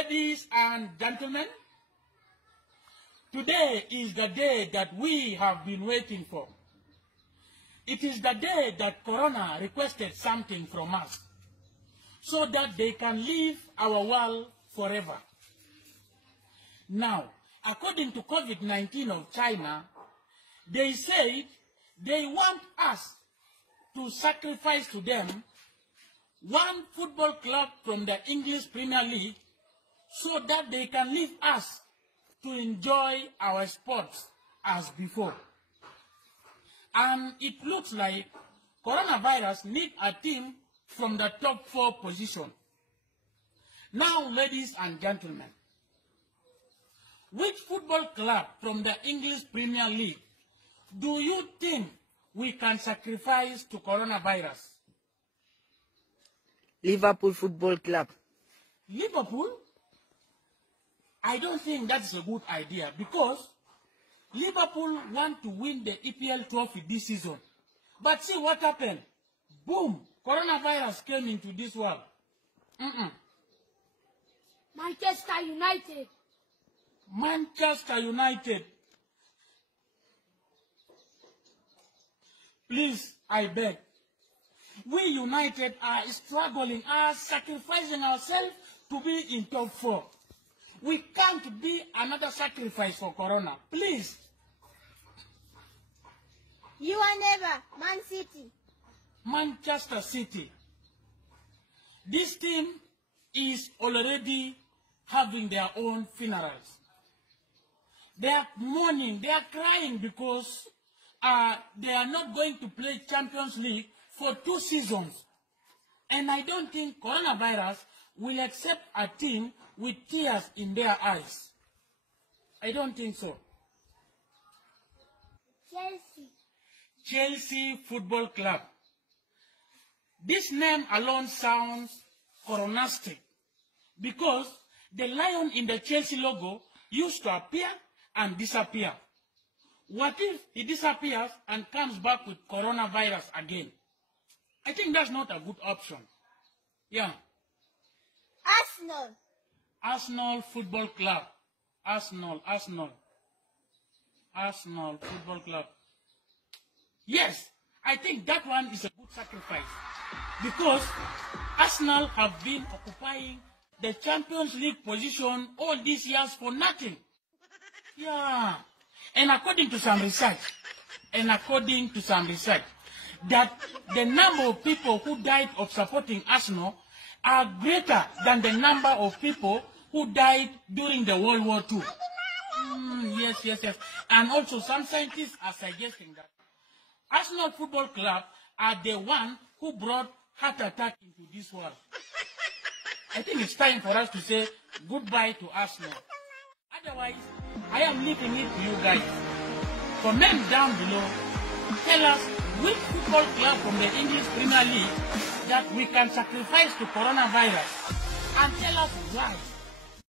Ladies and gentlemen, today is the day that we have been waiting for. It is the day that Corona requested something from us so that they can leave our world forever. Now, according to COVID-19 of China, they said they want us to sacrifice to them one football club from the English Premier League so that they can leave us to enjoy our sports as before. And it looks like coronavirus need a team from the top 4 position. Now, ladies and gentlemen, which football club from the English Premier League do you think we can sacrifice to coronavirus? Liverpool Football Club. Liverpool? I don't think that's a good idea because Liverpool want to win the EPL trophy this season. But see what happened. Boom! Coronavirus came into this world. Manchester United. Manchester United. Please, I beg. We United are struggling, are sacrificing ourselves to be in top 4. We can't be another sacrifice for Corona. Please. You are never Man City. Manchester City. This team is already having their own funerals. They are mourning, they are crying because they are not going to play Champions League for 2 seasons. And I don't think coronavirus will accept a team with tears in their eyes. I don't think so. Chelsea Football Club. This name alone sounds coronastic because the lion in the Chelsea logo used to appear and disappear. What if he disappears and comes back with coronavirus again? I think that's not a good option. Yeah. Arsenal Football Club. Arsenal Football Club. Yes, I think that one is a good sacrifice because Arsenal have been occupying the Champions League position all these years for nothing. Yeah. And according to some research, that the number of people who died of supporting Arsenal are greater than the number of people who died during the World War II. Yes. And also some scientists are suggesting that Arsenal Football Club are the one who brought heart attack into this world. I think it's time for us to say goodbye to Arsenal. Otherwise, I am leaving it to you guys. Comment down below. Tell us which football club from the English Premier League that we can sacrifice to coronavirus. And tell us why.